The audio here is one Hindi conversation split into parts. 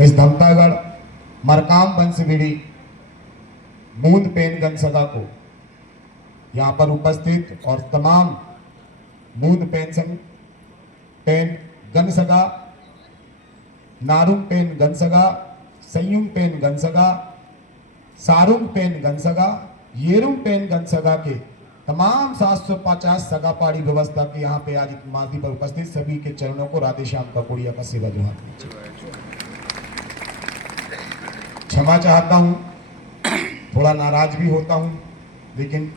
इस धमतागढ़ मरकाम बंसबिड़ी मूंद पेन गनसगा को यहाँ पर उपस्थित और तमाम मूंद पेन गनसगा, नारुंग पेन गनसगा, संयुंग पेन गनसगा, सारुंग पेन गनसगा, येरुंग पेन गनसगा के तमाम 750 सगा पाड़ी व्यवस्था के यहाँ पे आज मादी पर उपस्थित सभी के चरणों को राधे श्याम का कोड़िया का सेवा जोहार। क्षमा चाहता हूँ, थोड़ा नाराज भी होता हूँ, लेकिन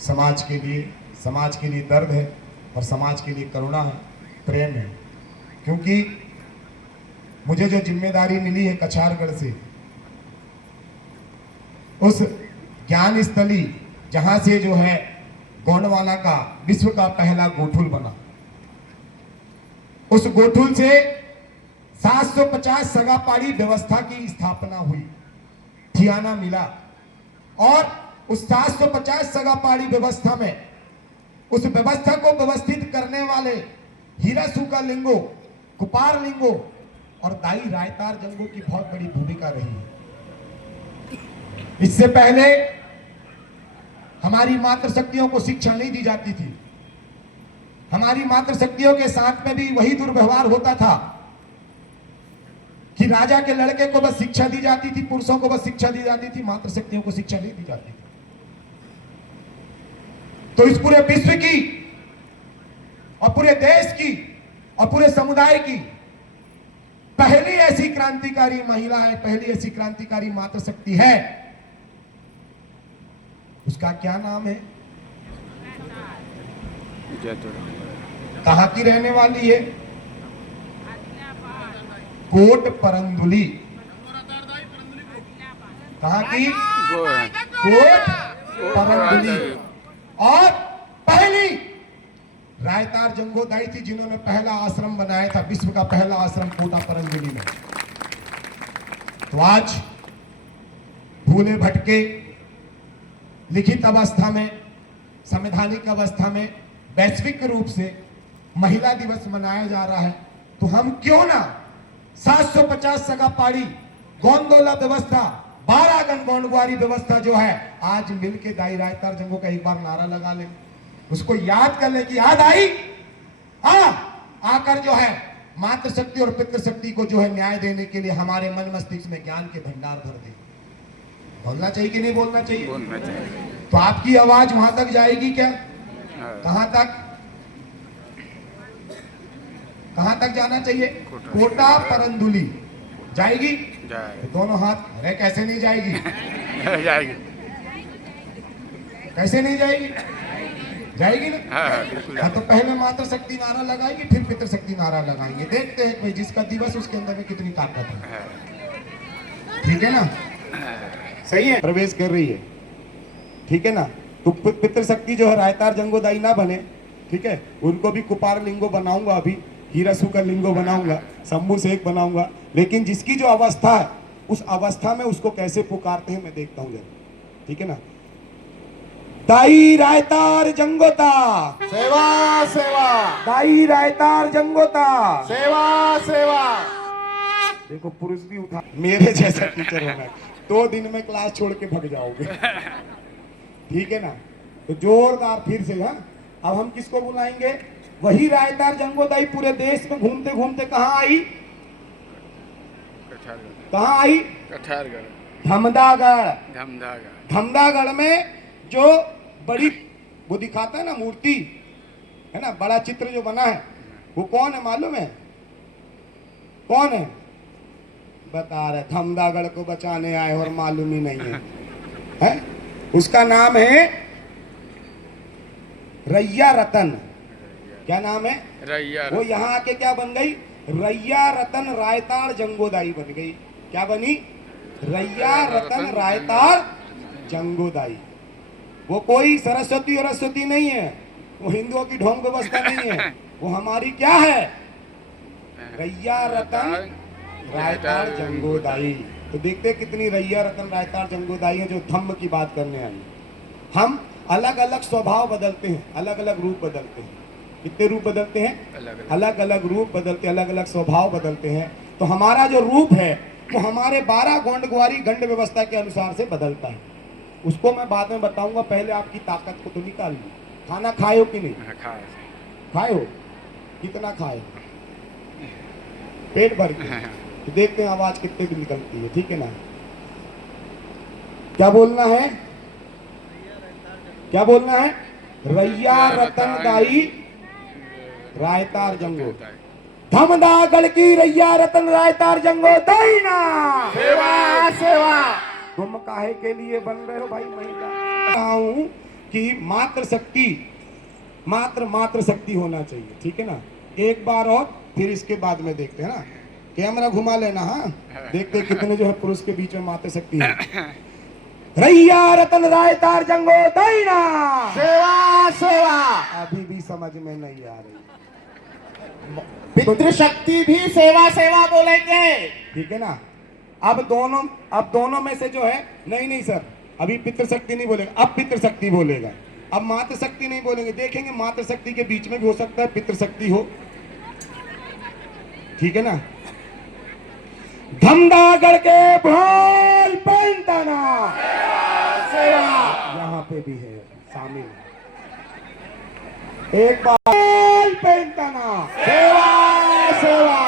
समाज के लिए दर्द है और समाज के लिए करुणा है, प्रेम है। क्योंकि मुझे जो जिम्मेदारी मिली है कछारगढ़ से, उस ज्ञान स्थली जहां से जो है गोंडवाना का विश्व का पहला गोठुल बना, उस गोठुल से 750 सगा पाड़ी व्यवस्था की स्थापना हुई, ठियाना मिला। और उस 750 सगा पाड़ी व्यवस्था में उस व्यवस्था को व्यवस्थित करने वाले हीरा सूका लिंगो, कुपार लिंगो और दाई रायतार जंगो की बहुत बड़ी भूमिका रही है। इससे पहले हमारी मातृशक्तियों को शिक्षा नहीं दी जाती थी। हमारी मातृशक्तियों के साथ में भी वही दुर्व्यवहार होता था कि राजा के लड़के को बस शिक्षा दी जाती थी, पुरुषों को बस शिक्षा दी जाती थी, मातृशक्तियों को शिक्षा नहीं दी जाती थी। तो इस पूरे विश्व की और पूरे देश की और पूरे समुदाय की पहली ऐसी क्रांतिकारी महिला है, पहली ऐसी क्रांतिकारी मातृशक्ति है, उसका क्या नाम है? कहां की रहने वाली है? कोट परंदुली। कहां की? कोट परंदुली। और पहली रायतार जंगोदाई थी जिन्होंने पहला आश्रम बनाया था, विश्व का पहला आश्रम कोटा परंदुली में। तो आज भूले भटके लिखित अवस्था में, संवैधानिक अवस्था में, वैश्विक रूप से महिला दिवस मनाया जा रहा है, तो हम क्यों ना 750 सगा पाड़ी गोंदोला व्यवस्था, 12 गण गोंडवारी व्यवस्था जो है, आज मिलके दाई रायतार जंगो का एक बार नारा लगा ले, उसको याद कर ले कि याद आई, आकर जो है मातृशक्ति और पितृशक्ति को जो है न्याय देने के लिए हमारे मन मस्तिष्क में ज्ञान के भंडार भर दे। बोलना चाहिए कि नहीं बोलना चाहिए? बोलना चाहिए। तो आपकी आवाज वहां तक जाएगी क्या? कहां तक? कहां तक जाना चाहिए? कोटा परंदुली जाएगी? जाएगी। दोनों हाथ। अरे कैसे नहीं जाएगी? जाएगी। कैसे नहीं जाएगी? जाएगी ना? बिल्कुल। हाँ, तो पहले मातृशक्ति नारा लगाएगी, फिर पितृशक्ति नारा लगाएंगे। देखते हैं भाई जिसका दिवस उसके अंदर में कितनी ताकत है। ठीक है ना? सही है, प्रवेश कर रही है, ठीक है ना? तो पितृशक्ति जो है रायतार जंगोदाई ना बने, ठीक है, उनको भी कुपार लिंगो बनाऊंगा, अभी हीरा सूका लिंगो बनाऊंगा, शंभू शेख बनाऊंगा, लेकिन जिसकी जो अवस्था है उस अवस्था में उसको कैसे पुकारते हैं मैं देखता हूं जरा, ठीक है ना? दाई रायतार जंगोता सेवा सेवा, दाई रायतार जंगोता सेवा सेवा। देखो पुरुष भी उठा, मेरे जैसा टीचर होना है, 2 दिन में क्लास छोड़ के भग जाओगे। ठीक है ना? तो जोरदार फिर से। हाँ, अब हम किसको बुलाएंगे? वही रायतार जंगोदाई पूरे देश में घूमते घूमते कहाँ आई? कहाँ आई? कछारगढ़। धमदागढ़। धमदागढ़। धमदागढ़ में जो बड़ी वो दिखाता है ना मूर्ति, है ना, बड़ा चित्र जो बना है, वो कौन है मालूम है? कौन है? बता रहे, धमदागढ़ को बचाने आए और मालूम ही नहीं है? उसका नाम है रैया रतन। क्या नाम है? रैया। वो यहाँ आके क्या बन गई? रैया रतन रायतार जंगोदाई बन गई। क्या बनी? रैया रतन रायतार जंगोदाई। वो कोई सरस्वती सरस्वती नहीं है, वो हिंदुओं की ढोंग व्यवस्था नहीं है, वो हमारी क्या है? रैया रतन रायतार जंगोदाई। तो देखते कितनी रैया रतन रायतार जंगोदाई है जो धम्म की बात करने आई। हम अलग अलग स्वभाव बदलते हैं, अलग अलग रूप बदलते हैं। कितने रूप बदलते हैं? अलग अलग रूप बदलते, अलग अलग स्वभाव बदलते हैं, तो हमारा जो रूप है वो हमारे 12 गौंड ग्वारी गंड व्यवस्था के अनुसार से बदलता है। उसको मैं बाद में बताऊंगा, पहले आपकी ताकत को तो निकाल ली। खाना खाए हो कि नहीं? खाए हो? कितना खाए? पेट भर के? तो देखते हैं आवाज कितने की निकलती है, ठीक है ना? क्या बोलना है? क्या बोलना है? रैया रतन दाई रायतार जंगो, धमदागढ़ की रैया रतन रायतार जंगो दैना। सेवा सेवा। तुम काहे के लिए बन रहे हो भाई महिला? कहा हूं कि मात्र शक्ति होना चाहिए, ठीक है ना? एक बार और फिर इसके बाद में देखते हैं ना, कैमरा घुमा लेना। हाँ, देखते कितने जो है पुरुष के बीच में मात्र शक्ति है। रैया रतन रायतार जंगो दैना। सेवा सेवा। अभी भी समझ में नहीं आ रही, पितृशक्ति भी सेवा सेवा बोलेंगे, ठीक है ना? अब दोनों में से जो है, नहीं सर, अभी पितृशक्ति नहीं बोलेगा, अब पितृशक्ति बोलेगा। अब मातृशक्ति नहीं बोलेंगे, देखेंगे मातृशक्ति के बीच में भी हो सकता है पितृशक्ति हो, ठीक है ना? धमदागढ़ के भोल पेंटाना सेवा। यहाँ पे भी है शामिल। एक बार पेंटाना सेवा सेवा।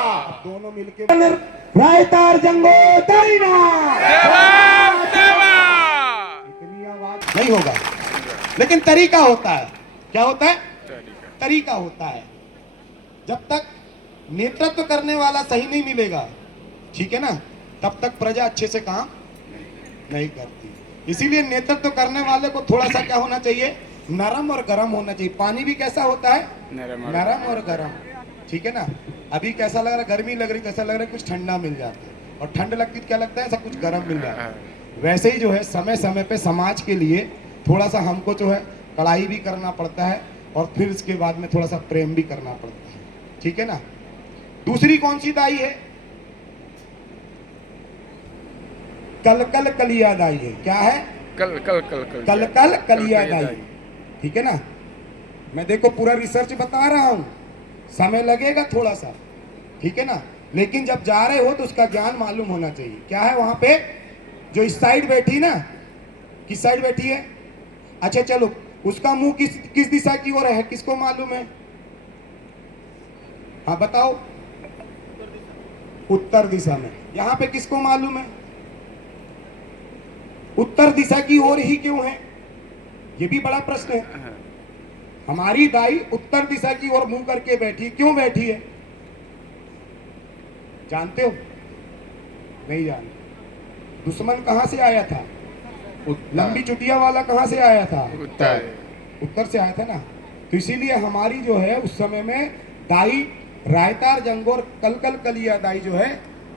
दोनों मिलके रायतार जंगो दैना। इतनी आवाज नहीं होगा, लेकिन तरीका होता है। क्या होता है? तरीका होता है। जब तक नेतृत्व करने वाला सही नहीं मिलेगा, ठीक है ना, तब तक प्रजा अच्छे से काम नहीं करती। इसीलिए नेतृत्व करने वाले को थोड़ा सा क्या होना चाहिए? नरम और गर्म होना चाहिए। पानी भी कैसा होता है? नरम और गर्म, ठीक है ना? अभी कैसा लग रहा है? गर्मी लग रही, कैसा लग रहा है? कुछ ठंडा मिल जाता है, और ठंड लगती क्या लगता है? सब कुछ गर्म मिल जाता है। वैसे ही जो है समय समय पे समाज के लिए थोड़ा सा हमको जो है कड़ाई भी करना पड़ता है, और फिर इसके बाद में थोड़ा सा प्रेम भी करना पड़ता है, ठीक है ना? दूसरी कौन सी दाई है? कल कल कलिया दाई है। क्या है? कल कलिया दाई, ठीक है ना? मैं देखो पूरा रिसर्च बता रहा हूं, समय लगेगा थोड़ा सा, ठीक है ना? लेकिन जब जा रहे हो तो उसका ज्ञान मालूम होना चाहिए। क्या है वहां पे? जो इस साइड बैठी ना, किस साइड बैठी है? अच्छा चलो, उसका मुंह किस दिशा की ओर है? किसको मालूम है? हाँ बताओ। उत्तर दिशा में। यहां पे किसको मालूम है? उत्तर दिशा की ओर ही क्यों है? ये भी बड़ा प्रश्न है। हमारी दाई उत्तर दिशा की ओर मुंह करके बैठी, क्यों बैठी है? जानते हो? नहीं जानते। दुश्मन कहां से आया था? लंबी चुटिया वाला कहां से आया था? उत्तर से आया था ना। तो इसीलिए हमारी जो है उस समय में दाई रायतार जंगोर कल कलिया दाई जो है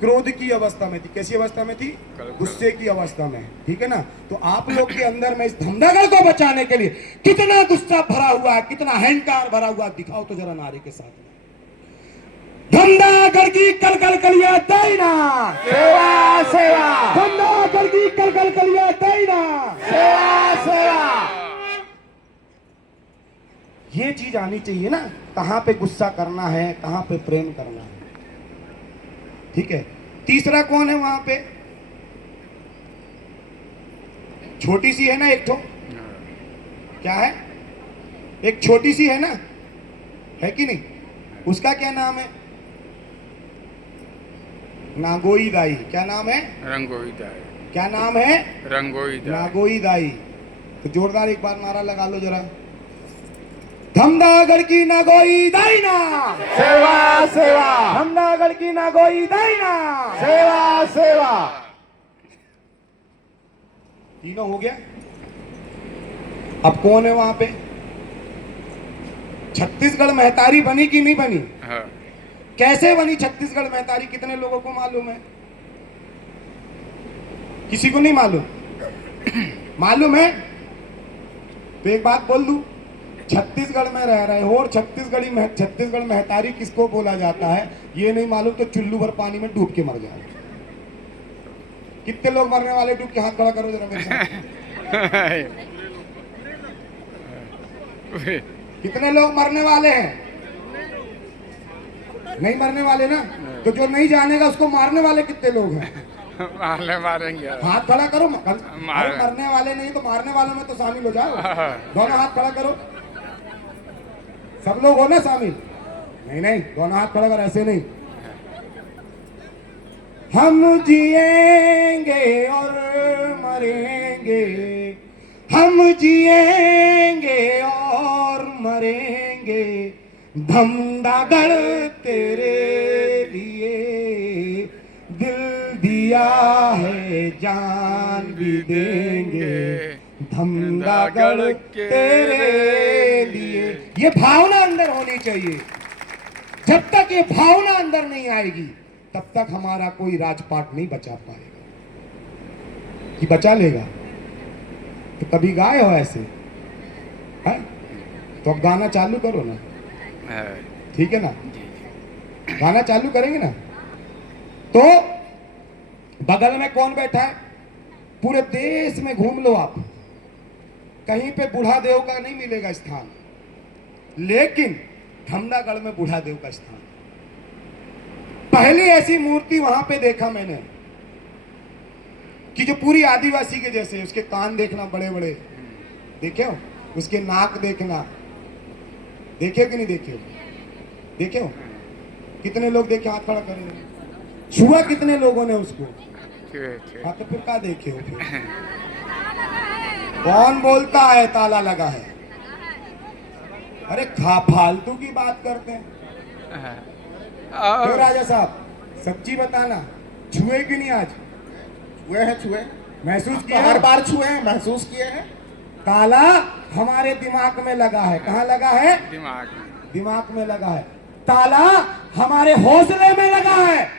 क्रोध की अवस्था में थी। कैसी अवस्था में थी? गुस्से की अवस्था में, ठीक है ना? तो आप लोग के अंदर में इस धमदागढ़ को बचाने के लिए कितना गुस्सा भरा हुआ है, कितना अहंकार भरा हुआ, दिखाओ तो जरा नारे के साथ में। धमदागढ़ की कल कलिया दैना। सेवा सेवा। धमदागढ़ की कल कलिया दैना। सेवा सेवा। ये चीज आनी चाहिए ना, कहां पे गुस्सा करना है, कहां पे प्रेम करना है, ठीक है? तीसरा कौन है वहां पे? छोटी सी है ना एक ठो, क्या है? एक छोटी सी है ना, है कि नहीं? उसका क्या नाम है? नागोई दाई। क्या नाम है? रंगोई दाई। क्या नाम है? रंगोई दाई। नागोई दाई। तो जोरदार एक बार नारा लगा लो जरा। धमदागढ़ की नागोई दाईना। सेवा सेवा। धमदागढ़ की नागोई दाईना। सेवा सेवा। तीनों हो गया। अब कौन है वहां पे? छत्तीसगढ़ महतारी बनी कि नहीं बनी? हाँ। कैसे बनी छत्तीसगढ़ महतारी? कितने लोगों को मालूम है? किसी को नहीं मालूम? मालूम है तो एक बात बोल दूं, छत्तीसगढ़ में रह रहे हो और छत्तीसगढ़ महतारी किसको बोला जाता है ये नहीं मालूम तो चुल्लू भर पानी में डूब के मर जाओ। कितने लोग मरने वाले? डूब के हाथ खड़ा करो जरा मेरे साथ। कितने लोग मरने वाले हैं? नहीं मरने वाले ना? तो जो नहीं जानेगा उसको मारने वाले कितने लोग हैं? मारेंगे। हाथ खड़ा करो। मार- अरे मरने वाले नहीं तो मारने वालों में तो शामिल हो जाओ। दोनों हाथ खड़ा करो। सब लोग हो ना शामिल? नहीं नहीं, दोनों हाथ खड़ा करो, ऐसे नहीं। हम जिएंगे और मरेंगे, हम जिएंगे और मरेंगे, धमदागढ़ तेरे लिए, दिल दिया है जान भी देंगे, धमदागढ़ तेरे लिए। ये भावना अंदर होनी चाहिए। जब तक ये भावना अंदर नहीं आएगी तब तक हमारा कोई राजपाट नहीं बचा पाएगा। कि बचा लेगा? तो कभी गाए हो ऐसे है? तो अब गाना चालू करो ना, ठीक है ना? गाना चालू करेंगे ना? तो बगल में कौन बैठा है? पूरे देश में घूम लो आप, कहीं पे बूढ़ा देव का नहीं मिलेगा स्थान, लेकिन धमदागढ़ में बूढ़ा देव का स्थान। पहली ऐसी मूर्ति वहां पे देखा मैंने कि जो पूरी आदिवासी के जैसे, उसके कान देखना बड़े बड़े, देखे हो? उसके नाक देखना, देखे कि नहीं देखे हो? देखे हो? कितने लोग देखे? हाथ खड़ा करेंगे। छुआ कितने लोगों ने उसको? हाँ, तो फिर क्या देखे हो? फिर कौन बोलता है ताला लगा है? अरे फालतू की बात करते हैं। क्यों राजा साहब, सच्ची बताना, छुए कि नहीं आज? छुए हैं, छुए। महसूस किया? हर बार छुए हैं, महसूस किए हैं। ताला हमारे दिमाग में लगा है। कहाँ लगा है? दिमाग में लगा है। ताला हमारे हौसले में लगा है।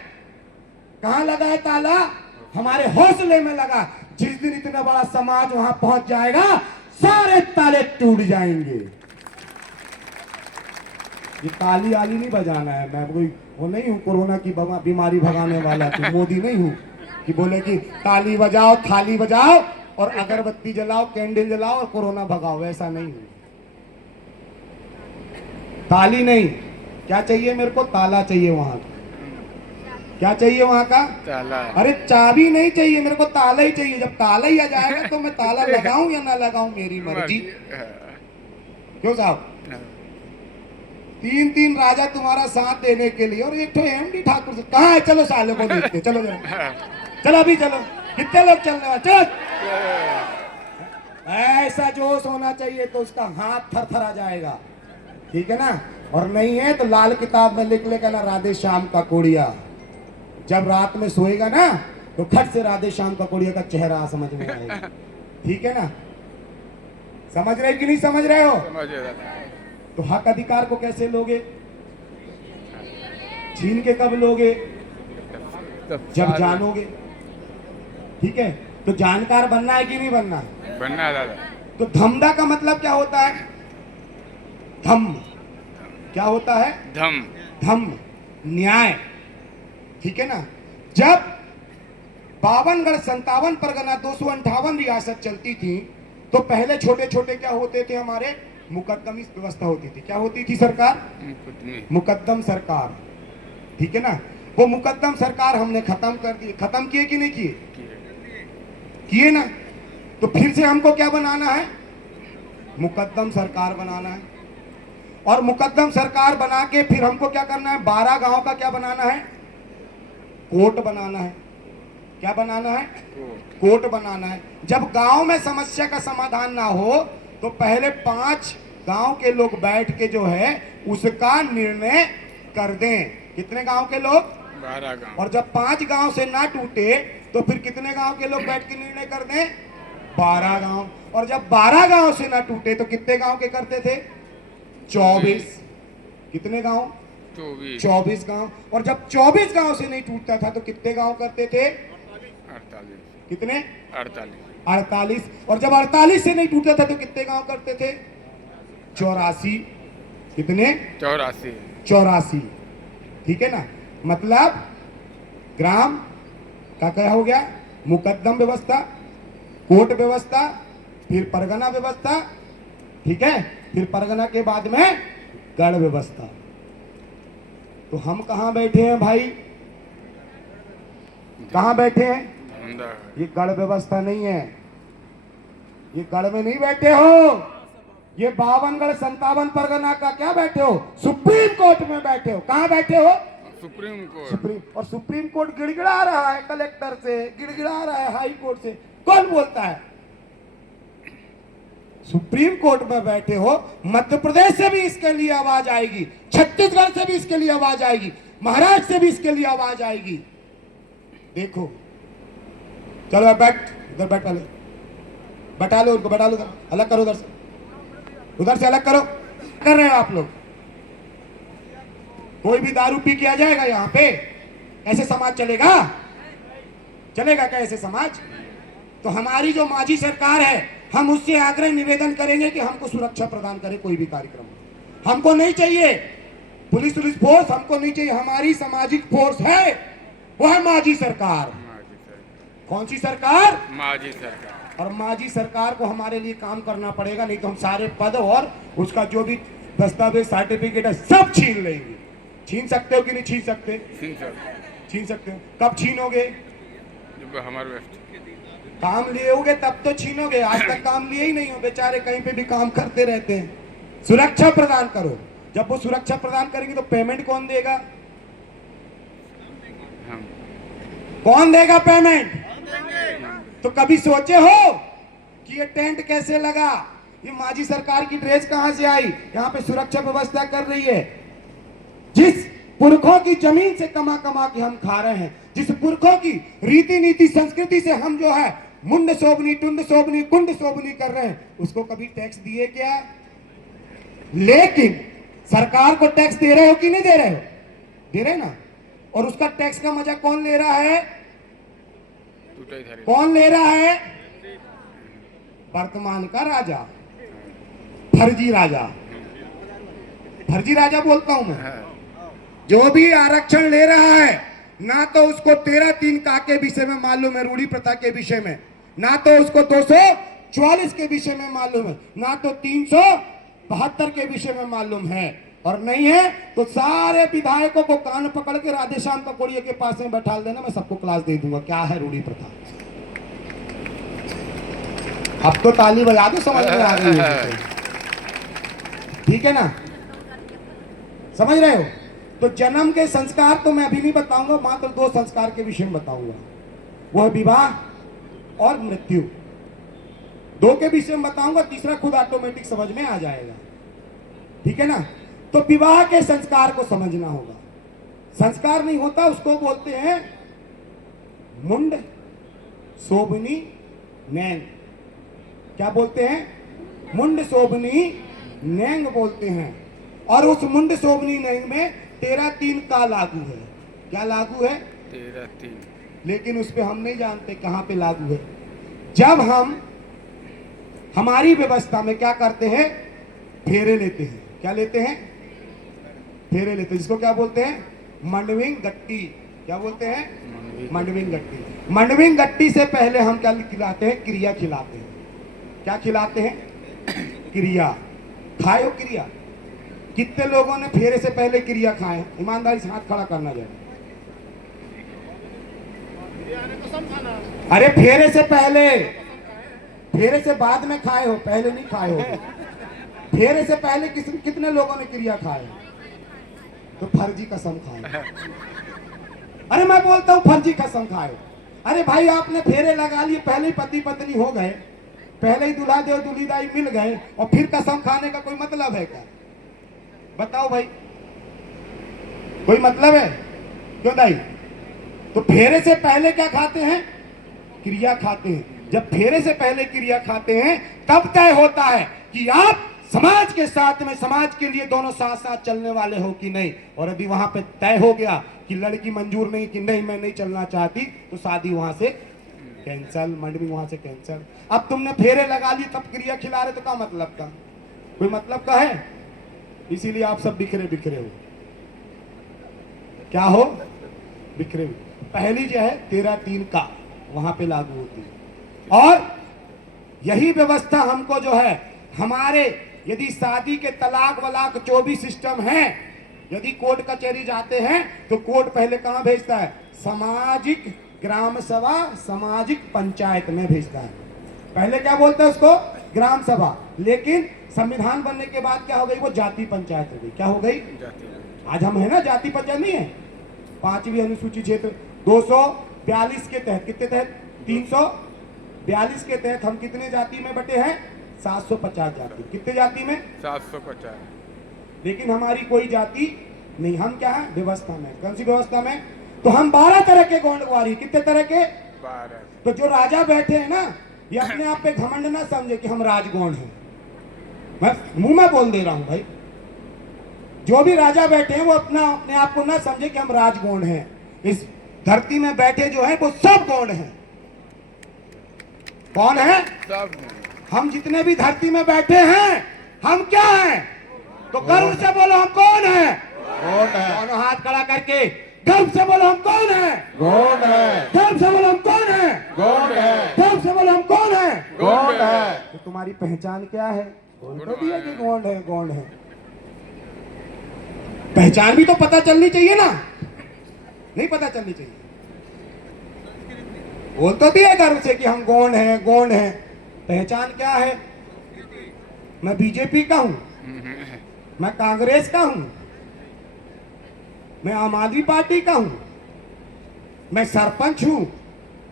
कहाँ लगा है ताला? हमारे हौसले में लगा। जिस दिन इतना बड़ा समाज वहां पहुंच जाएगा, सारे ताले टूट जाएंगे। ये ताली आली नहीं बजाना है। मैं कोई वो नहीं हूँ कोरोना की बीमारी भगाने वाला, तो मोदी नहीं हूँ कि बोले कि ताली बजाओ, थाली बजाओ और अगरबत्ती जलाओ, कैंडल जलाओ और कोरोना भगाओ। ऐसा नहीं हूँ। ताली नहीं, क्या चाहिए मेरे को? ताला चाहिए वहां का। क्या चाहिए वहां का? ताला। अरे चाबी नहीं चाहिए मेरे को, ताला ही चाहिए। जब ताला ही आ जाएगा तो मैं ताला लगाऊं या ना लगाऊं, मेरी मर्जी। क्यों साहब? 3-3 राजा तुम्हारा साथ देने के लिए, और एक तो एमडी ठाकुर से कहाँ है? चलो साले को देखते। चलो चलो अभी चलो। कितने लोग चलने वाले? चलो। ऐसा जोश होना चाहिए तो उसका हाथ थरथरा जाएगा, ठीक है ना? और नहीं है तो लाल किताब में लिख लेगा ना, राधे श्याम का कोड़िया। जब रात में सोएगा ना तो खट से राधे श्याम का कोड़िया का चेहरा समझ में आएगा, ठीक है ना? समझ रहे कि नहीं समझ रहे हो? तो हक अधिकार को कैसे लोगे? छीन के कब लोगे? जब जानोगे, ठीक है? तो जानकार बनना है कि नहीं बनना? बनना है दादा। तो धमदा का मतलब क्या होता है? धम क्या होता है? धम। धम न्याय, ठीक है ना? जब 52 गढ़ 57 परगना 258 रियासत चलती थी तो पहले छोटे छोटे क्या होते थे? हमारे मुकद्दमी व्यवस्था होती थी। क्या होती थी सरकार? मुकद्दम सरकार, ठीक है ना? वो मुकद्दम सरकार हमने खत्म कर दी। खत्म किए कि नहीं किए? किए ना? तो फिर से हमको क्या बनाना है? मुकद्दम सरकार बनाना है। और मुकद्दम सरकार बना के फिर हमको क्या करना है? 12 गांव का क्या बनाना है? कोर्ट बनाना है। क्या बनाना है? कोर्ट बनाना है। जब गांव में समस्या का समाधान ना हो तो पहले 5 गांव के लोग बैठ के जो है उसका निर्णय कर दें। कितने गांव के लोग? 12 गांव। और जब 5 गांव से ना टूटे तो फिर कितने गांव के लोग बैठ के निर्णय कर दें? 12 गांव। और जब 12 गांव से ना टूटे तो कितने गांव के करते थे? 24। कितने गांव? 24 गांव। और जब 24 गांव से नहीं टूटता था तो कितने गांव करते थे? 48। कितने? 48। 48। और जब 48 से नहीं टूटता था तो कितने गांव करते थे? 84। कितने? 84। 84, ठीक है ना? मतलब ग्राम का क्या हो गया? मुकद्दम व्यवस्था, कोर्ट व्यवस्था, फिर परगना व्यवस्था, ठीक है? फिर परगना के बाद में गढ़ व्यवस्था। तो हम कहां बैठे हैं भाई? कहाँ बैठे हैं? धंधा ये गढ़ व्यवस्था नहीं है, ये गढ़ में नहीं बैठे हो, ये 52 गढ़ 57 परगना का क्या बैठे हो? सुप्रीम कोर्ट में बैठे हो। कहाँ बैठे हो? Supreme court. और सुप्रीम कोर्ट गिड़गिड़ा रहा है कलेक्टर से, गिड़गिड़ा रहा है हाई कोर्ट से। कौन बोलता है? सुप्रीम कोर्ट में बैठे हो। मध्य प्रदेश से भी इसके लिए आवाज आएगी, छत्तीसगढ़ से भी इसके लिए आवाज आएगी, महाराष्ट्र से भी इसके लिए आवाज आएगी। देखो, चलो बैठ, उधर बैठ, पहले बैठा लो उनको, बैठा लो, अलग करो उधर से अलग करो। कर रहे हो आप लोग? कोई भी दारू पी के आ जाएगा यहाँ पे, ऐसे समाज चलेगा? चलेगा क्या ऐसे समाज? तो हमारी जो माजी सरकार है, हम उससे आग्रह निवेदन करेंगे कि हमको सुरक्षा प्रदान करे कोई भी कार्यक्रम। हमको नहीं चाहिए पुलिस फोर्स, हमको नहीं चाहिए। हमारी सामाजिक फोर्स है, वो है माजी सरकार। कौन सी सरकार? माजी सरकार। और माजी सरकार को हमारे लिए काम करना पड़ेगा, नहीं तो हम सारे पद और उसका जो भी दस्तावेज सर्टिफिकेट है सब छीन लेंगे। छीन सकते हो कि नहीं छीन सकते? छीन सकते हो। कब छीनोगे? जब हमारे काम लिए होगे तब तो छीनोगे। आज तक काम लिए ही नहीं हो, बेचारे कहीं पे भी काम करते रहते हैं। सुरक्षा प्रदान करो। जब वो सुरक्षा प्रदान करेंगे तो पेमेंट कौन देगा? कौन देगा पेमेंट? तो कभी सोचे हो कि ये टेंट कैसे लगा, ये माजी सरकार की ड्रेस कहां से आई, यहाँ पे सुरक्षा व्यवस्था कर रही है। जिस पुरखों की जमीन से कमा कमा के हम खा रहे हैं, जिस पुरखों की रीति नीति संस्कृति से हम जो है मुंड शोभनी, टुंड शोभनी, कुंड शोभनी कर रहे हैं, उसको कभी टैक्स दिए क्या? लेकिन सरकार को टैक्स दे रहे हो कि नहीं दे रहे हो? दे रहे ना। और उसका टैक्स का मजा कौन ले रहा है? कौन ले रहा है? वर्तमान का राजा, फर्जी राजा। फर्जी राजा बोलता हूं मैं। जो भी आरक्षण ले रहा है, ना तो उसको 13(3) का के विषय में मालूम है, रूढ़ी प्रथा के विषय में, ना तो उसको 244 के विषय में मालूम है, ना तो 372 के विषय में मालूम है। और नहीं है तो सारे विधायकों को कान पकड़ के राधेश्याम पकोड़िए के पास में बैठा देना, मैं सबको क्लास दे दूंगा क्या है रूढ़ी प्रथा। अब तो ताली बजा दो, समझ में आ रही है? ठीक है ना? समझ रहे हो? तो जन्म के संस्कार तो मैं अभी नहीं बताऊंगा, मात्र 2 संस्कार के विषय में बताऊंगा, वह विवाह और मृत्यु। 2 के विषय में बताऊंगा, तीसरा खुद ऑटोमेटिक समझ में आ जाएगा। ठीक है ना? तो विवाह के संस्कार को समझना होगा। संस्कार नहीं होता उसको बोलते हैं मुंड शोभनी नैंग। क्या बोलते हैं? मुंड शोभनी नैंग बोलते हैं। और उस मुंड शोभनी नैंग में 13(3) का लागू है। क्या लागू है? 13(3). लेकिन उस पे हम नहीं जानते कहां पे लागू है। जब हम हमारी व्यवस्था में क्या करते हैं? फेरे लेते हैं। क्या लेते हैं? फेरे लेते हैं, जिसको क्या बोलते हैं? मंडविंग गट्टी। क्या बोलते हैं? मंडविंग गट्टी। मंडविंग गट्टी से पहले हम क्या खिलाते हैं? क्रिया खिलाते हैं। क्या खिलाते हैं? क्रिया। खाए हो क्रिया? कितने लोगों ने फेरे से पहले क्रिया खाए? ईमानदारी से हाथ खड़ा करना जाए। अरे फेरे से पहले, फेरे से बाद में खाए हो, पहले नहीं खाए हो। फेरे से पहले कितने लोगों ने क्रिया खाए? तो फर्जी कसम खाए। अरे मैं बोलता हूं फर्जी कसम खाए। अरे भाई आपने फेरे लगा लिए, पहले ही पति पत्नी हो गए, पहले ही दूल्हा देव दूल्हीदाई मिल गए, और फिर कसम खाने का कोई मतलब है क्या? बताओ भाई, कोई मतलब है? क्यों दाई? तो फेरे से पहले क्या खाते हैं? क्रिया खाते हैं। जब फेरे से पहले क्रिया खाते हैं तब तय होता है कि आप समाज के साथ में, समाज के लिए दोनों साथ साथ चलने वाले हो कि नहीं। और यदि वहां पे तय हो गया कि लड़की मंजूर नहीं, कि नहीं मैं नहीं चलना चाहती, तो शादी वहां से कैंसल, मंडवी वहां से कैंसल। अब तुमने फेरे लगा ली तब क्रिया खिला रहे, तो क्या मतलब का? कोई मतलब का है? इसीलिए आप सब बिखरे बिखरे हो। क्या हो? बिखरे हुए। पहली जो है 13(3) का, वहां पे लागू होती है। और यही व्यवस्था हमको जो है हमारे, यदि शादी के तलाक वलाक जो भी सिस्टम है, यदि कोर्ट कचहरी जाते हैं तो कोर्ट पहले कहां भेजता है? सामाजिक ग्राम सभा सामाजिक पंचायत में भेजता है। पहले क्या बोलते हैं उसको? ग्राम सभा। लेकिन संविधान बनने के बाद क्या हो गई? वो जाति पंचायत हो गई। क्या हो गई? जाती है। आज हम है ना जाति पंचायत नहीं है। 5वीं अनुसूची क्षेत्र 242 के तहत, कितने तहत? 342 के तहत हम कितने जाति में बटे हैं? 750 जाति। कितने जाति में? 750। लेकिन हमारी कोई जाति नहीं। हम क्या है? व्यवस्था में। कौन सी व्यवस्था में? तो हम 12 तरह के गोंडवारी। कितने तरह के? 12। तो जो राजा बैठे हैं ना, ये अपने आप पे घमंड ना समझे कि हम राजगौंड हैं। मैं मुंह में बोल दे रहा हूं भाई, जो भी राजा बैठे हैं वो अपने आप को ना समझे कि हम राजगौंड हैं। इस धरती में बैठे जो हैं वो सब गौंड हैं। कौन है? सब। हम जितने भी धरती में बैठे हैं हम क्या हैं? तो गर्व से बोलो हम कौन है? गौंड है। दोनों हाथ खड़ा करके गर्व से बोलो हम कौन है? गौंड है। गर्व से बोलो हम कौन है? गौंड है। गर्व से बोलो हम कौन है? गौंड है। तो तुम्हारी पहचान क्या है? बोल तो दिया कि गौंड है, गौंड है। पहचान भी तो पता चलनी चाहिए ना, नहीं पता चलनी चाहिए? बोल तो दिया गर्व से कि हम गौंड हैं, गौंड हैं। पहचान क्या है? मैं बीजेपी का हूं, मैं कांग्रेस का हूं, मैं आम आदमी पार्टी का हूं, मैं सरपंच हूं,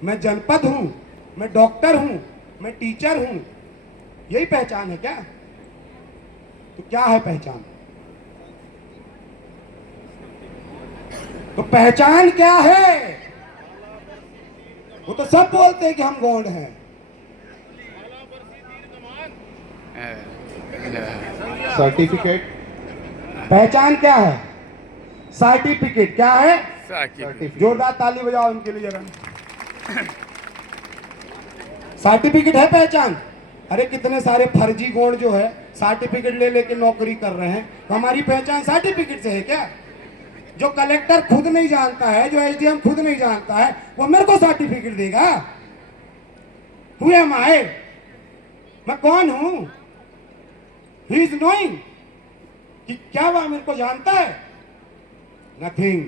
मैं जनपद हूं, मैं डॉक्टर हूं, मैं टीचर हूं। यही पहचान है क्या? तो क्या है पहचान? तो पहचान क्या है? वो तो सब बोलते हैं कि हम गौंड हैं। सर्टिफिकेट। पहचान क्या है? सर्टिफिकेट। क्या है? सर्टिफिकेट। जोरदार ताली बजाओ इनके लिए जरा। सर्टिफिकेट है पहचान। अरे कितने सारे फर्जी गौंड जो है सर्टिफिकेट ले लेके नौकरी कर रहे हैं। तो हमारी पहचान सर्टिफिकेट से है क्या? जो कलेक्टर खुद नहीं जानता है, जो एसडीएम खुद नहीं जानता है, वो मेरे को सर्टिफिकेट देगा? Who am I? मैं कौन हूं? He is knowing कि क्या वह मेरे को जानता है? नथिंग।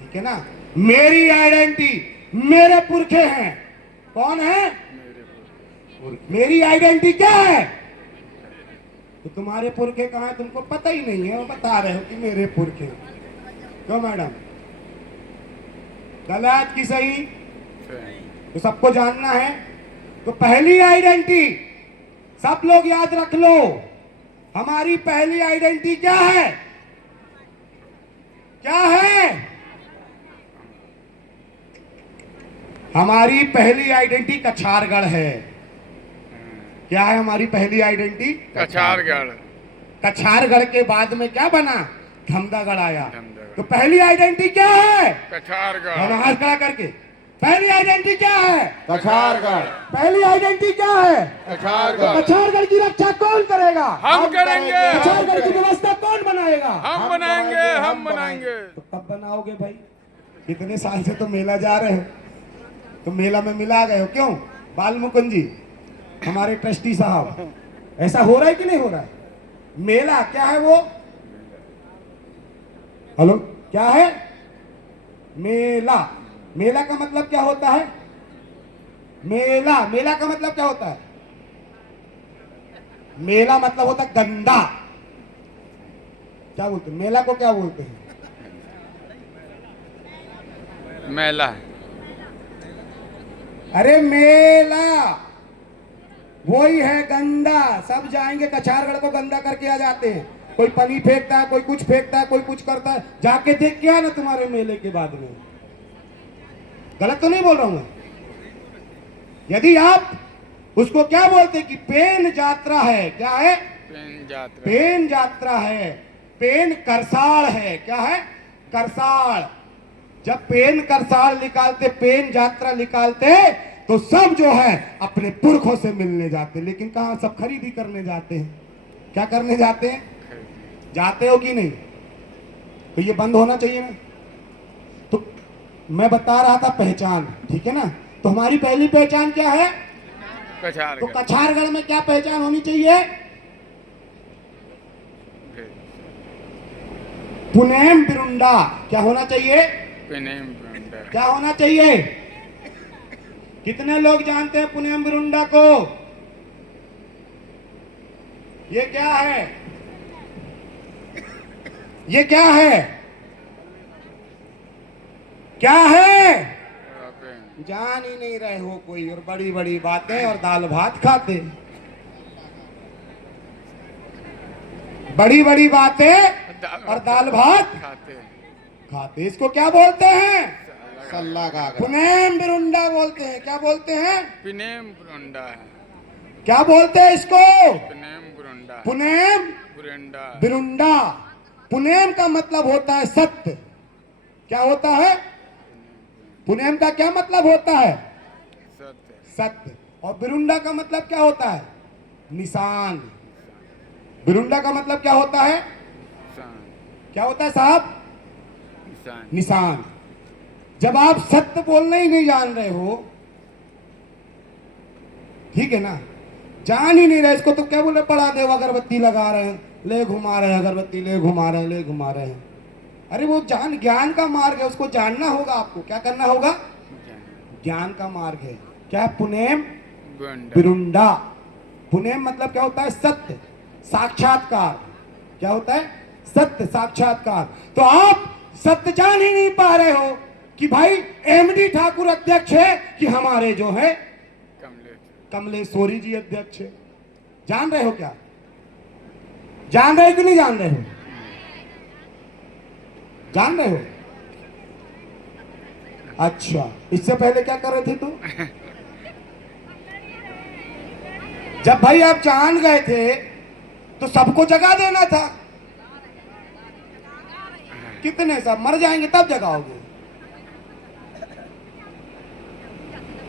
ठीक है ना? मेरी आइडेंटिटी मेरे पुरखे हैं। कौन है? मेरी आइडेंटिटी क्या है? तो तुम्हारे पुरखे कहाँ है तुमको पता ही नहीं है, वो बता रहे हो कि मेरे पुरखे। क्यों मैडम? गलत की सही? तो सबको जानना है। तो पहली आइडेंटिटी सब लोग याद रख लो। हमारी पहली आइडेंटिटी क्या है? क्या है? हमारी पहली आइडेंटिटी कछारगढ़ है। क्या है हमारी पहली आइडेंटिटी? कछारगढ़। कछारगढ़ के बाद में क्या बना? धमदागढ़ आया। धमदागढ़। तो पहली आइडेंटिटी क्या है? कछारगढ़। हाथ खड़ा करके पहली आइडेंटिटी क्या है? कछारगढ़। पहली आइडेंटिटी क्या है? कछारगढ़। कछारगढ़ की रक्षा कौन करेगा? हम करेंगे। कछारगढ़ की व्यवस्था कौन बनाएगा? हम बनाएंगे। हम बनाएंगे। तो कब बनाओगे भाई? कितने साल से तो मेला जा रहे हो, तो मेला में मिला गए हो। क्यों? बाल मुकुंद जी हमारे ट्रस्टी साहब, ऐसा हो रहा है कि नहीं हो रहा है? मेला क्या है वो? हेलो, क्या है मेला? मेला का मतलब क्या होता है? मेला का मतलब क्या होता है? मेला मतलब होता है गंदा। क्या बोलते हैं मेला को? क्या बोलते हैं? मेला। अरे मेला वही है गंदा। सब जाएंगे कछारगढ़ को गंदा करके आ जाते हैं। कोई पनी फेंकता है, कोई कुछ फेंकता है, कोई कुछ करता है। जाके देख के आना तुम्हारे मेले के बाद में। गलत तो नहीं बोल रहा हूं मैं? यदि आप उसको क्या बोलते कि पेन यात्रा है, क्या है? पेन यात्रा। पेन यात्रा है। पेन करसाल है। क्या है? करसाल। जब पेन करसाल निकालते, पेन यात्रा निकालते, तो सब जो है अपने पुरखों से मिलने जाते। लेकिन कहां? सब खरीदी करने जाते हैं। क्या करने जाते हैं? जाते हो कि नहीं? तो ये बंद होना चाहिए ना। तो मैं बता रहा था पहचान, ठीक है ना? तो हमारी पहली पहचान क्या है? तो कछारगढ़। कछारगढ़ में क्या पहचान होनी चाहिए? पुनेम बिरुंडा। क्या होना चाहिए? पेनेम पेंडा। क्या होना चाहिए? कितने लोग जानते हैं पुनेम बिरुंडा को? ये क्या है? ये क्या है? क्या है? जान ही नहीं रहे हो कोई, और बड़ी बड़ी बातें और दाल भात खाते। बड़ी बड़ी बातें और दाल भात खाते खाते। इसको क्या बोलते हैं? सल्ला गागरा। पुनेम बिरुंडा बोलते हैं। क्या बोलते हैं? पिनेम बुरुंडा है। क्या बोलते हैं इसको? पिनेम बुरुंडा। पुनेम बुरुंडा। बिरुंडा। पुनेम का मतलब होता है सत्य। क्या होता है? पुनेम का क्या मतलब होता है? सत्य। सत्य। और बिरुंडा का मतलब क्या होता है? निशान। बिरुंडा का मतलब क्या होता है? निशान। क्या होता है साहब? निशान। निशान। जब आप सत्य बोलना ही नहीं जान रहे हो, ठीक है ना, जान ही नहीं रहे, इसको तो क्या बोले, पढ़ा दे, अगरबत्ती लगा रहे हैं, ले घुमा रहे हैं, अगरबत्ती ले घुमा रहे हैं, ले घुमा रहे हैं। अरे वो जान ज्ञान का मार्ग है, उसको जानना होगा आपको। क्या करना होगा? ज्ञान का मार्ग है। क्या है? पुनेम बुरुंडा। बिरुंडा। पुनेम मतलब क्या होता है? सत्य, साक्षात्कार। क्या होता है? सत्य, साक्षात्कार। तो आप सत्य जान ही नहीं पा रहे हो कि भाई एमडी ठाकुर अध्यक्ष है कि हमारे जो है कमलेश। कमलेश्वरी जी अध्यक्ष है। जान रहे हो क्या? जान रहे हो कि नहीं जान रहे हो? जान रहे हो? अच्छा, इससे पहले क्या कर रहे थे तू? जब भाई आप जान गए थे तो सबको जगा देना था। कितने सब मर जाएंगे तब जगाओगे?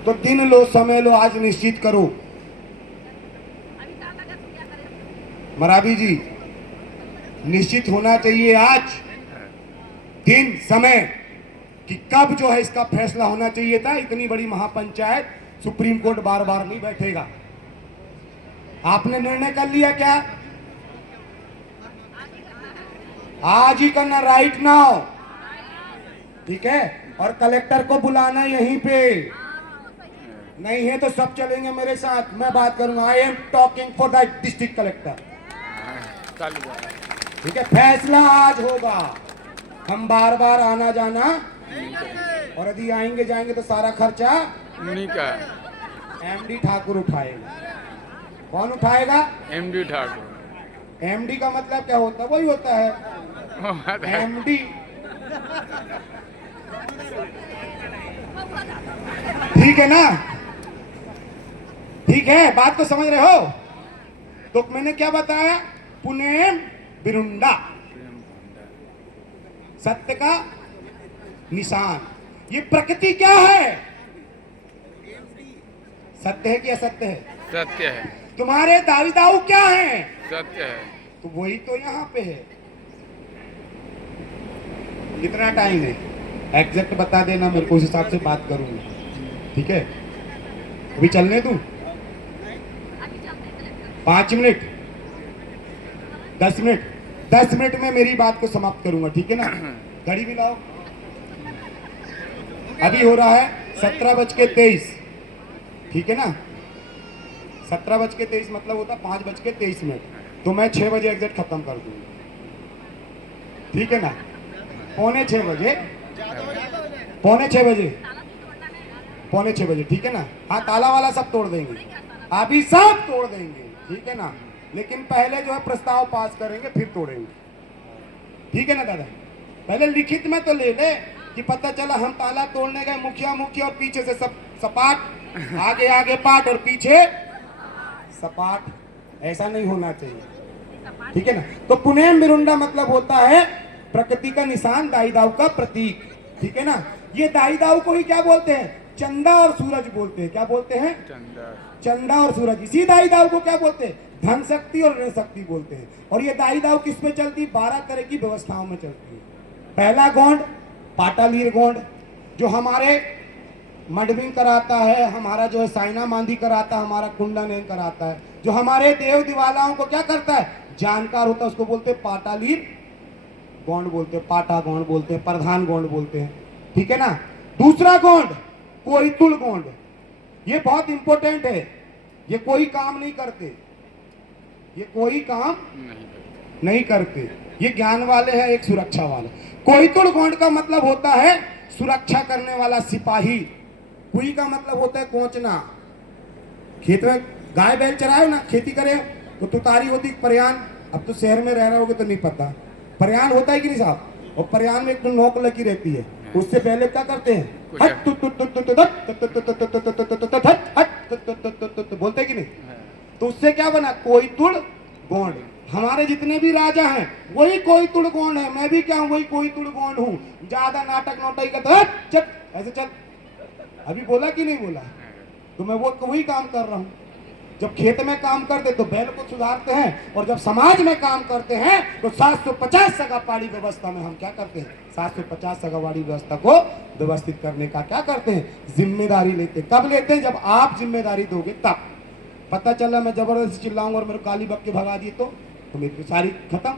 तो दिन लो, समय लो, आज निश्चित करो। मरावी जी, निश्चित होना चाहिए आज दिन समय कि कब जो है इसका फैसला होना चाहिए था। इतनी बड़ी महापंचायत, सुप्रीम कोर्ट बार बार नहीं बैठेगा। आपने निर्णय कर लिया क्या? आज ही करना, राइट नाउ, ठीक है? और कलेक्टर को बुलाना यहीं पे, नहीं है तो सब चलेंगे मेरे साथ, मैं बात करूंगा। I am talking for the district collector, ठीक है? फैसला आज होगा। हम बार बार आना जाना, और यदि आएंगे जाएंगे तो सारा खर्चा उन्हीं का एमडी ठाकुर उठाएगा। कौन उठाएगा? एमडी ठाकुर। एमडी का मतलब क्या होता है? वही होता है एमडी, ठीक है ना? ठीक है, बात को समझ रहे हो? तो मैंने क्या बताया? पुनेम बिरुंडा, सत्य का निशान। ये प्रकृति क्या है? सत्य है कि असत्य है? सत्य है। तुम्हारे दावी दाऊ क्या है? सत्य है। तो वही तो यहाँ पे है। कितना टाइम है एग्जैक्ट बता देना मेरे को, उस हिसाब से बात करूंगा, ठीक है? अभी चलने दूं? 5 मिनट, 10 मिनट, 10 मिनट में मेरी बात को समाप्त करूंगा, ठीक है ना? घड़ी भी लाओ। अभी हो रहा है 17:23, ठीक है ना? 17:23 मतलब होता है 5:23। तो मैं 6 बजे एग्जैक्ट खत्म कर दूंगा, ठीक है ना? पौने 6 बजे, पौने 6 बजे, पौने 6 बजे, ठीक है ना? हाँ, ताला वाला सब तोड़ देंगे, अभी सब तोड़ देंगे, ठीक है ना? लेकिन पहले जो है प्रस्ताव पास करेंगे, फिर तोड़ेंगे, ठीक है ना दादा? पहले लिखित में तो ले ले कि पता चला हम ताला तोड़ने गए, मुखिया मुखिया, और पीछे से सब सपाट, आगे आगे पाट और पीछे सपाट। ऐसा नहीं होना चाहिए, ठीक है ना? तो पुनेम बिरुंडा मतलब होता है प्रकृति का निशान, दाई दाऊ का प्रतीक, ठीक है ना? ये दाई दाऊ को ही क्या बोलते हैं? चंदा और सूरज बोलते हैं। क्या बोलते हैं? चंदा और सूरज। इसी दाई दाऊ को क्या बोलते हैं? धन शक्ति और ऋण शक्ति बोलते हैं। और ये दाई दाऊ किस पे चलती? 12 तरह की व्यवस्थाओं में चलती है। पहला गोंड पाटालीर गोंड, जो हमारे मडबिंग कराता है, हमारा जो है साइना मांदी कराता है, हमारा कुंडन कराता है, जो हमारे देव दिवालाओं को क्या करता है? जानकार होता है, उसको बोलते हैं पाटालीर गोंड बोलते हैं, पाटा गोंड बोलते हैं, प्रधान गोंड बोलते हैं, ठीक है ना? दूसरा गोंड कोईतुल गोंड, ये बहुत इंपॉर्टेंट है। ये कोई काम नहीं करते, ये कोई काम नहीं करते, ये ज्ञान वाले हैं, एक सुरक्षा वाले। कोईतुल गोंड का मतलब होता है सुरक्षा करने वाला सिपाही। कुई का मतलब होता है कोचना। खेत में गाय बैल चराए ना, खेती करे तो तुतारी होती परयान। अब तो शहर में रह रहे होगे तो नहीं पता, परयान होता है कि नहीं साहब? और परयान में एक नोक लगी रहती है, उससे पहले क्या करते हैं? बोलते कि नहीं? तो उससे क्या बना? कोईतुल गोंड। हमारे जितने भी राजा हैं वही कोईतुल गोंड है। मैं भी क्या हूं? वही कोईतुल गोंड हूं। ज्यादा नाटक नोटई का चल ऐसे चल, अभी बोला कि नहीं बोला? तो मैं वो वही काम कर रहा हूं। जब खेत में काम करते तो बैल को सुधारते हैं, और जब समाज में काम करते हैं तो 750 सगापाड़ी व्यवस्था में हम क्या करते हैं? 750 सगावाड़ी व्यवस्था को व्यवस्थित करने का क्या करते हैं? जिम्मेदारी लेते हैं। कब लेते हैं? जब आप जिम्मेदारी दोगे तब। पता चला मैं जबरदस्ती चिल्लाऊंगा और मेरे काली बक्के भगा दिए तो मेरी सारी खत्म।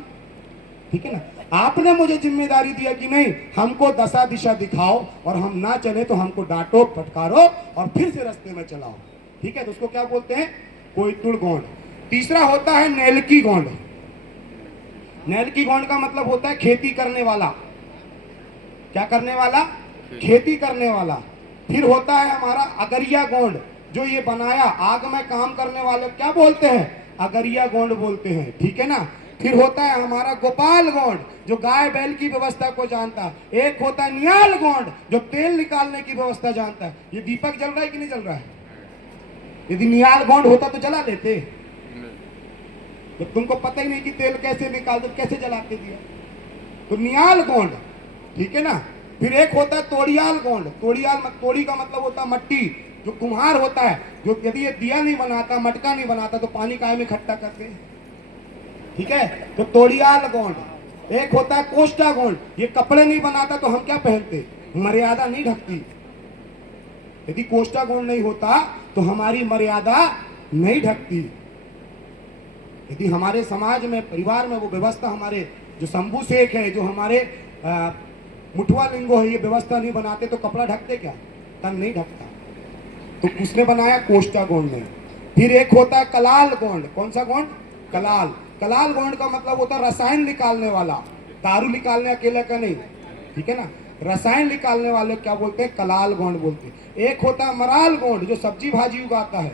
ठीक है ना? आपने मुझे जिम्मेदारी दिया कि नहीं, हमको दशा दिशा दिखाओ, और हम ना चले तो हमको डांटो फटकारो और फिर से रास्ते में चलाओ। ठीक है? तो उसको क्या बोलते हैं? कोईतुल गोंड। तीसरा होता है नेलकी गोंड। नेलकी गोंड का मतलब होता है खेती करने वाला। क्या करने वाला? खेती करने वाला। फिर होता है हमारा अगरिया गोंड, जो ये बनाया आग में काम करने वाले क्या बोलते हैं? अगरिया गोंड बोलते हैं। ठीक है ना? फिर होता है हमारा गोपाल गोंड, जो गाय बैल की व्यवस्था को जानता है। एक होता है नियाल गोंड, जो तेल निकालने की व्यवस्था जानता है। ये दीपक जल रहा है कि नहीं जल रहा है? यदि नियाल गोंड होता तो जला लेते। तो तुमको पता ही नहीं कि तेल कैसे निकालते, कैसे जलाते दिया। तो नियाल गोंड। ठीक है ना? फिर एक होता है तोड़ियाल गोंड। तोड़ी का मतलब होता है मट्टी। जो कुम्हार होता है, जो यदि ये दिया नहीं बनाता, मटका नहीं बनाता, तो पानी काहे में इकट्ठा करते। ठीक है? तो तोड़ियाल गोंड। एक होता है कोष्टा गोंड, ये कपड़े नहीं बनाता तो हम क्या पहनते? मर्यादा नहीं ढकती। यदि कोष्टा गोंड नहीं होता तो हमारी मर्यादा नहीं ढकती। यदि हमारे समाज में, परिवार में वो व्यवस्था, हमारे जो शंभू शेख है, जो हमारे मुठवा लिंगो है, ये व्यवस्था नहीं बनाते तो कपड़ा ढकते क्या? तन नहीं ढकता। तो किसने बनाया? कोष्टा गोंड ने। फिर एक होता है कलाल गोंड। कौन सा गोंड? कलाल। कलाल गोंड का मतलब होता है रसायन निकालने वाला। दारू निकालने अकेले का नहीं। ठीक है ना? रसायन निकालने वाले क्या बोलते हैं? कलाल गोंड बोलते हैं। एक होता है मराल गोंड, जो सब्जी भाजी उगाता है।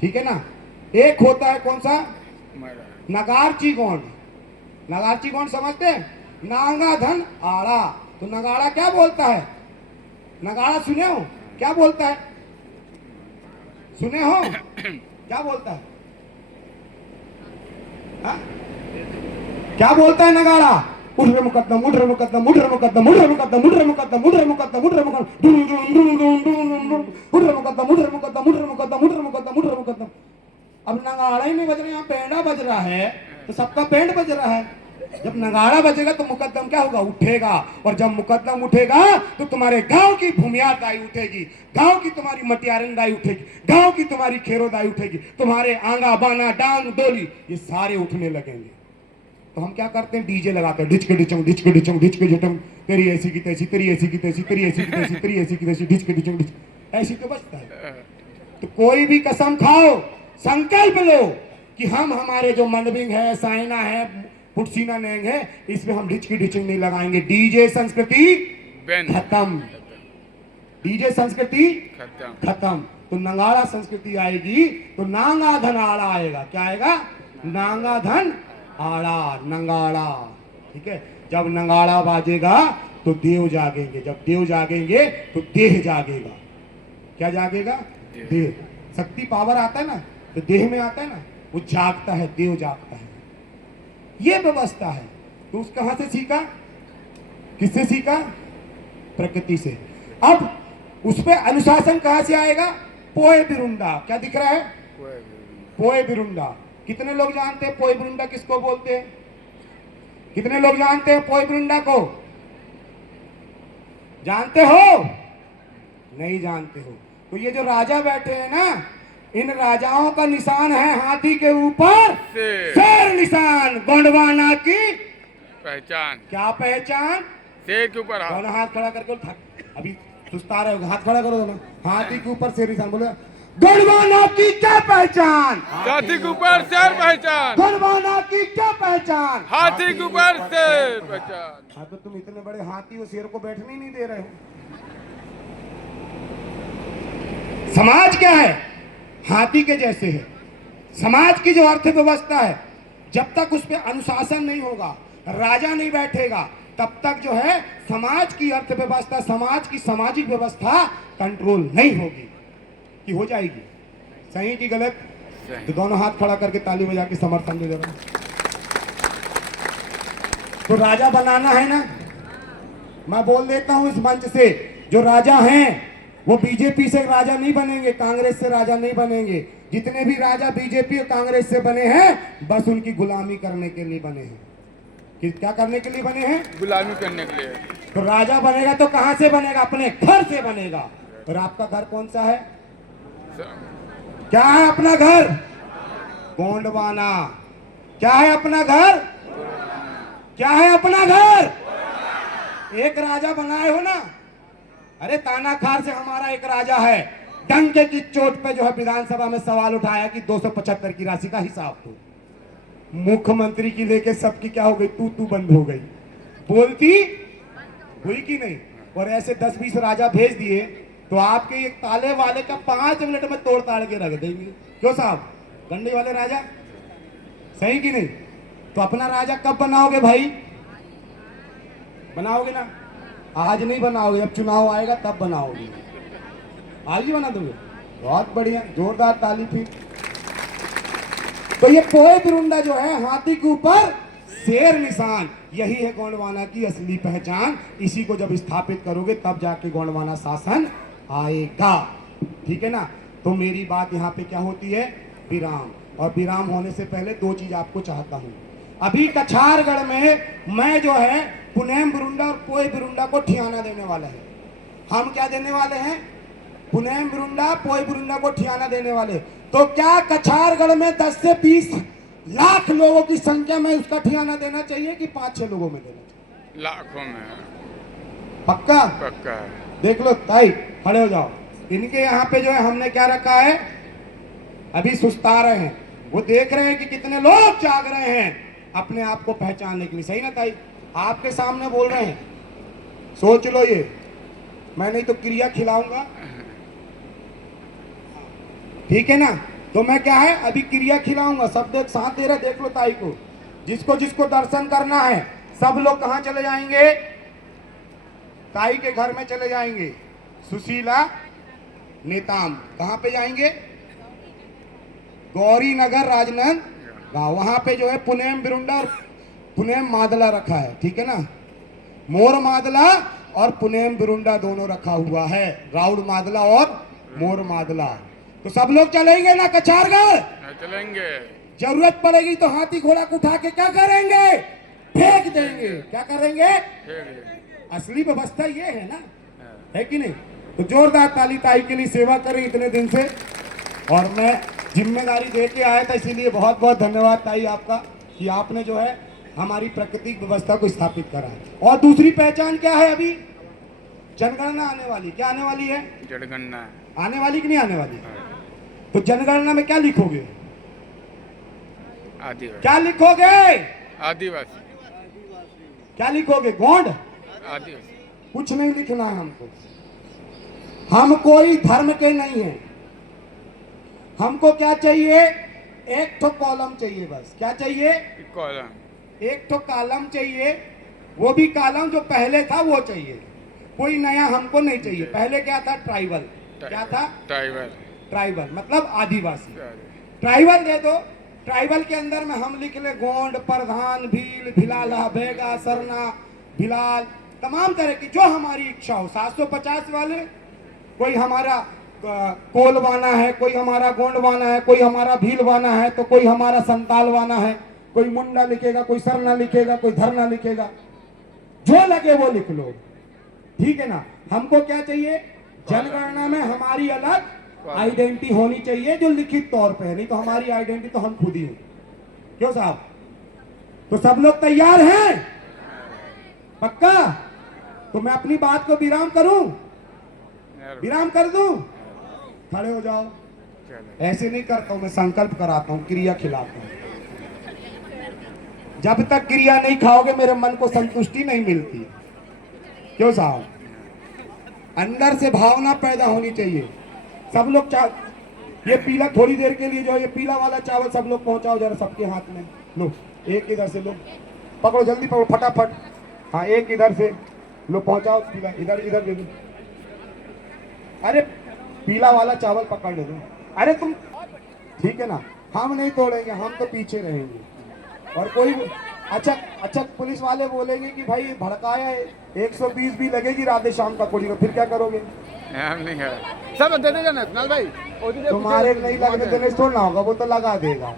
ठीक है ना? एक होता है कौन सा? नगारची गोंड। नगारची गोंड समझते हैं? नांगा धन आड़ा। तो नगाड़ा क्या बोलता है? नगाड़ा सुने हो? क्या बोलता है? सुने हो? क्या बोलता है? हा? क्या बोलता है नगाड़ा? उठ रे मुकद्दम, उठ रे मुकद्दम, उठ रे मुकद्दम, उठ रे मुकद्दम, उठ रे मुकद्दम, उठ रे मुकद्दम, उठ रे मुकद्दम, उठ रे मुकद्दम, उठ रे मुकद्दम, उठ रे मुकद्दम, उठ रे मुकद्दम, उठ रे मुकद्दम। अब नगाड़ा ही नहीं बज रहा, यहाँ पेंडा बज रहा है, तो सबका पेंड बज रहा है। जब नगाड़ा बजेगा तो मुकद्दम क्या होगा? उठेगा। और जब मुकद्दम उठेगा तो तुम्हारे गांव की भूमियार दाई उठेगी, गांव की तुम्हारी मटियारन दाई उठेगी, गांव की तुम्हारी खेरो दाई उठेगी, तुम्हारे आंगा बाना डांग डोली ये सारे उठने लगेंगे। तो हम क्या करते हैं? डीजे लगाते हैं, डिचके डिचंग, डिचके डिचंग, डिचके डिचंग, तेरी ऐसी की तैसी, तेरी ऐसी की तैसी, तेरी ऐसी की तैसी, तेरी ऐसी की तैसी, डिचके डिचंग, ऐसी तो बचता है। तो कोई भी कसम खाओ, संकल्प लो कि हम, हमारे जो मनबिंग है, साइना है, पुटसीना नेंग है, इसमें हम डिचकी डिचिंग नहीं लगाएंगे। डीजे संस्कृति खत्म। डीजे संस्कृति खत्म। तो नगाड़ा संस्कृति आएगी तो नांगा धन आड़ा आएगा। क्या आएगा? नांगा धन आड़ा, नगाड़ा। ठीक है? जब नगाड़ा बाजेगा तो देव जागेंगे, जब देव जागेंगे तो देह जागेगा। क्या जागेगा? देह। शक्ति पावर आता है ना, तो देह में आता है ना, वो जागता है, देव जागता है। ये व्यवस्था है। तो उस कहां से सीखा? किससे सीखा? प्रकृति से। अब उस पे अनुशासन कहां से आएगा? पोए बिरुंडा। क्या दिख रहा है? पोए बिरुंडा। कितने लोग जानते हैं पोए बिरुंडा किसको बोलते हैं? कितने लोग जानते हैं पोए बिरुंडा को? जानते हो? नहीं जानते हो? तो ये जो राजा बैठे हैं ना, इन राजाओं का निशान है हाथी के ऊपर शेर निशान। गोंडवाना की पहचान। क्या पहचान? शेर के ऊपर दोनों हाथ खड़ा करके अभी सुस्ता रहे हो, हाथ खड़ा करो दोनों, हाथी के ऊपर शेर निशान, बोले गोंडवाना की क्या पहचान, हाथी के ऊपर शेर पहचान, गोंडवाना की क्या पहचान, हाथी के ऊपर शेर पहचान। हाँ तो तुम इतने बड़े हाथी हो, शेर को बैठने ही नहीं दे रहे हो। समाज क्या है? हाथी के जैसे है। समाज की जो अर्थव्यवस्था है, जब तक उस पर अनुशासन नहीं होगा, राजा नहीं बैठेगा, तब तक जो है समाज की अर्थव्यवस्था, समाज की सामाजिक व्यवस्था कंट्रोल नहीं होगी। कि हो जाएगी? सही कि गलत? तो दोनों हाथ खड़ा करके ताली बजा के समर्थन दे देना। तो राजा बनाना है ना? मैं बोल देता हूं इस मंच से, जो राजा हैं वो बीजेपी से राजा नहीं बनेंगे, कांग्रेस से राजा नहीं बनेंगे। जितने भी राजा बीजेपी और कांग्रेस से बने हैं, बस उनकी गुलामी करने के लिए बने हैं। कि क्या करने के लिए बने हैं? गुलामी करने के लिए। तो राजा बनेगा तो कहां से बनेगा? अपने घर से बनेगा। और आपका घर कौन सा है? क्या है अपना घर? गोंडवाना। क्या है अपना घर? क्या है अपना घर? एक राजा बनाए हो ना? अरे तानाखार से हमारा एक राजा है, डंके की चोट पे जो है विधानसभा में सवाल उठाया कि 275 की राशि का हिसाब दो। मुख्यमंत्री की लेके सबकी क्या हो गई? तू बंद हो गई, बोलती हुई कि नहीं? और ऐसे 10-20 राजा भेज दिए तो आपके एक ताले वाले का 5 मिनट में तोड़ ताड़ के रख देंगे। क्यों साहब? गंडे वाले राजा। सही कि नहीं? तो अपना राजा कब बनाओगे भाई? बनाओगे ना? आज नहीं बनाओगे, जब चुनाव आएगा तब बनाओगे। आज ही बना दोगे? बहुत बढ़िया, जोरदार ताली फिर। तो ये पोए बिरुंडा जो है, हाथी के ऊपर शेर निशान, यही है गोंडवाना की असली पहचान। इसी को जब स्थापित करोगे तब जाके गोंडवाना शासन आएगा। ठीक है ना? तो मेरी बात यहाँ पे क्या होती है? विराम। और विराम होने से पहले 2 चीज आपको चाहता हूँ। अभी कछारगढ़ में मैं जो है पुनेम बिरुंडा और पोए बिरुंडा को ठियाना देने वाला है। हम क्या देने वाले हैं? पुनेम बिरुंडा, पोए बिरुंडा को ठियाना देने वाले। तो क्या कछारगढ़ में 10 से 20 लाख लोगों की संख्या में उसका ठियाना देना चाहिए कि 5-6 लोगों में देना चाहिए? लाखों में। पक्का? पक्का। देख लो ताई, खड़े हो जाओ। इनके यहाँ पे जो है हमने क्या रखा है? अभी सुस्ता रहे हैं, वो देख रहे हैं कि कितने लोग जाग रहे हैं अपने आप को पहचानने के लिए। सही ना ताई? आपके सामने बोल रहे हैं, सोच लो ये। मैं नहीं तो क्रिया खिलाऊंगा, ठीक है ना? तो मैं क्या है, अभी क्रिया खिलाऊंगा। सब देख, साथ दे रहे, देख लो ताई को। जिसको जिसको दर्शन करना है सब लोग कहाँ चले जाएंगे? ताई के घर में चले जाएंगे। सुशीला नेताम कहाँ पे जाएंगे? गौरी नगर राजनंद गाँव। वहां पे जो है पुनेम बिरुंडा और पुनेम मादला रखा है। ठीक है ना? मोर मादला और पुनेम बिरुंडा दोनों रखा हुआ है, राउड मादला और मोर मादला। तो सब लोग चलेंगे ना कछारगढ़? चलेंगे। जरूरत पड़ेगी तो हाथी घोड़ा को उठा के क्या करेंगे? फेंक देंगे। क्या करेंगे? असली व्यवस्था ये है ना, है कि नहीं? तो जोरदार ताली ताई के लिए, सेवा करें इतने दिन से। और मैं जिम्मेदारी दे के आया था, इसीलिए बहुत बहुत धन्यवाद ताई आपका कि आपने जो है हमारी प्राकृतिक व्यवस्था को स्थापित करा है। और दूसरी पहचान क्या है? अभी जनगणना आने वाली। क्या आने वाली है? जनगणना आने वाली कि नहीं आने वाली? तो जनगणना में क्या लिखोगे? आदिवासी। क्या लिखोगे? आदिवासी। क्या लिखोगे? गोंड? आदिवासी। कुछ नहीं लिखना है हमको। हम कोई धर्म के नहीं हैं। हमको क्या चाहिए? एक तो कॉलम चाहिए बस। क्या चाहिए? कॉलम। एक तो कॉलम चाहिए, वो भी कॉलम जो पहले था वो चाहिए। कोई नया हमको नहीं चाहिए। पहले क्या था? ट्राइबल। क्या था? ट्राइबल। ट्राइबल मतलब आदिवासी। ट्राइबल दे दो। ट्राइबल के अंदर में हम लिख ले गोंड, प्रधान, भील, भिलाला, भेगा, सरना, भिलाल, तमाम तरह की जो हमारी इच्छा हो। 750 वाले, कोई हमारा कोलवाना है, कोई हमारा गोंडवाना है, कोई हमारा भीलवाना है, तो कोई हमारा संतालवाना है, कोई मुंडा लिखेगा, कोई सरना लिखेगा, कोई धरना लिखेगा। जो लगे वो लिख लो। ठीक है ना? हमको क्या चाहिए? जनगणना में हमारी अलग आइडेंटिटी होनी चाहिए जो लिखित तौर पे है। नहीं तो हमारी आइडेंटिटी तो हम खुद ही हैं। क्यों साहब? तो सब लोग तैयार हैं? पक्का? तो मैं अपनी बात को विराम करूं? विराम कर दूं? खड़े हो जाओ। चलो ऐसे नहीं करता हूं मैं, संकल्प कराता हूं, क्रिया खिलाता हूं। जब तक क्रिया नहीं खाओगे मेरे मन को संतुष्टि नहीं मिलती। क्यों साहब? अंदर से भावना पैदा होनी चाहिए। सब लोग ये पीला थोड़ी देर के लिए जो ये पीला वाला चावल सब लोग पहुंचाओ जरा सबके हाथ में। लो एक इधर से लो, पकड़ो जल्दी पकड़ो फटाफट। हाँ एक इधर से लो पहुंचाओ पीला, इधर इधर दे दो। अरे पीला वाला चावल पकड़ ले दो। अरे तुम ठीक है ना, हम नहीं तोड़ेंगे, हम तो पीछे रहेंगे। और कोई अच्छा पुलिस वाले बोलेंगे कि भाई भड़काया है, 120 भी लगेगी राधे श्याम का कुड़ी को, फिर क्या करोगे? हम नहीं है। सब दे देगा ना कुणाल भाई। तुम्हारे नहीं लगने देने छोड़ना होगा, वो तो लगा देगा।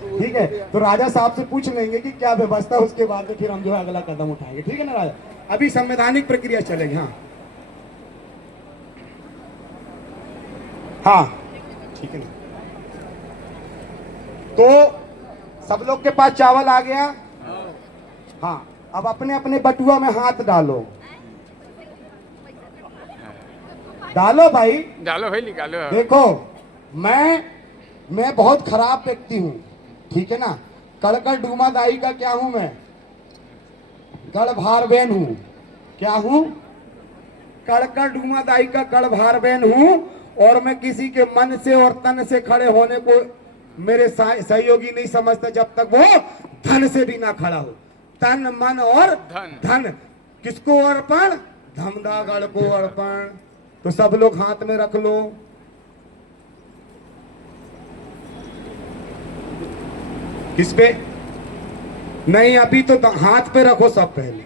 ठीक है, तो राजा साहब से पूछ लेंगे कि क्या व्यवस्था, उसके बाद में फिर हम जो है अगला कदम उठाएंगे। ठीक है ना राजा? अभी संवैधानिक प्रक्रिया चलेगी। हाँ हाँ ठीक है ना। तो सब लोग के पास चावल आ गया। हाँ अब अपने अपने बटुआ में हाथ डालो। डालो भाई, डालो भाई निकालो। देखो मैं बहुत खराब व्यक्ति हूँ, ठीक है ना। कड़कड़ डूमा दाई का क्या हूं मैं? गढ़भार बहन हूँ। क्या हूँ? कड़कड़ डूमा दाई का गढ़भार बहन हूँ। और मैं किसी के मन से और तन से खड़े होने को मेरे सहयोगी नहीं समझता जब तक वो धन से भी ना खड़ा हो। तन मन और धन किसको अर्पण? धमदागढ़ को अर्पण। तो सब लोग हाथ में रख लो। किस पे? नहीं अभी तो हाथ पे रखो सब, पहले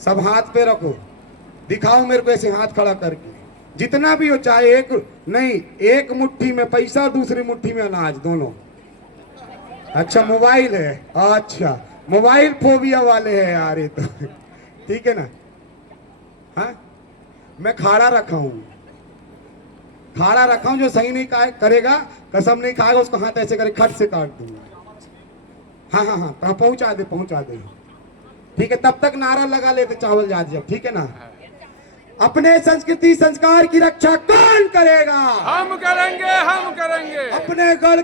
सब हाथ पे रखो। दिखाओ मेरे को ऐसे हाथ खड़ा करके, जितना भी हो, चाहे एक नहीं, एक मुट्ठी में पैसा दूसरी मुट्ठी में अनाज, दोनों। अच्छा मोबाइल है, अच्छा मोबाइल फोबिया वाले हैं यार ये तो। ठीक है ना। हाँ मैं खाड़ा रखा हूं, खाड़ा रखा हूं। जो सही नहीं करेगा, कसम नहीं खाएगा, उसको हाथ ऐसे करे खट से काट दूंगा। हाँ हाँ हाँ पहुंचा दे। ठीक है, तब तक नारा लगा लेते चावल जाते जब। ठीक है ना। अपने संस्कृति संस्कार की रक्षा कौन करेगा? हम करेंगे, हम करेंगे। अपने गढ़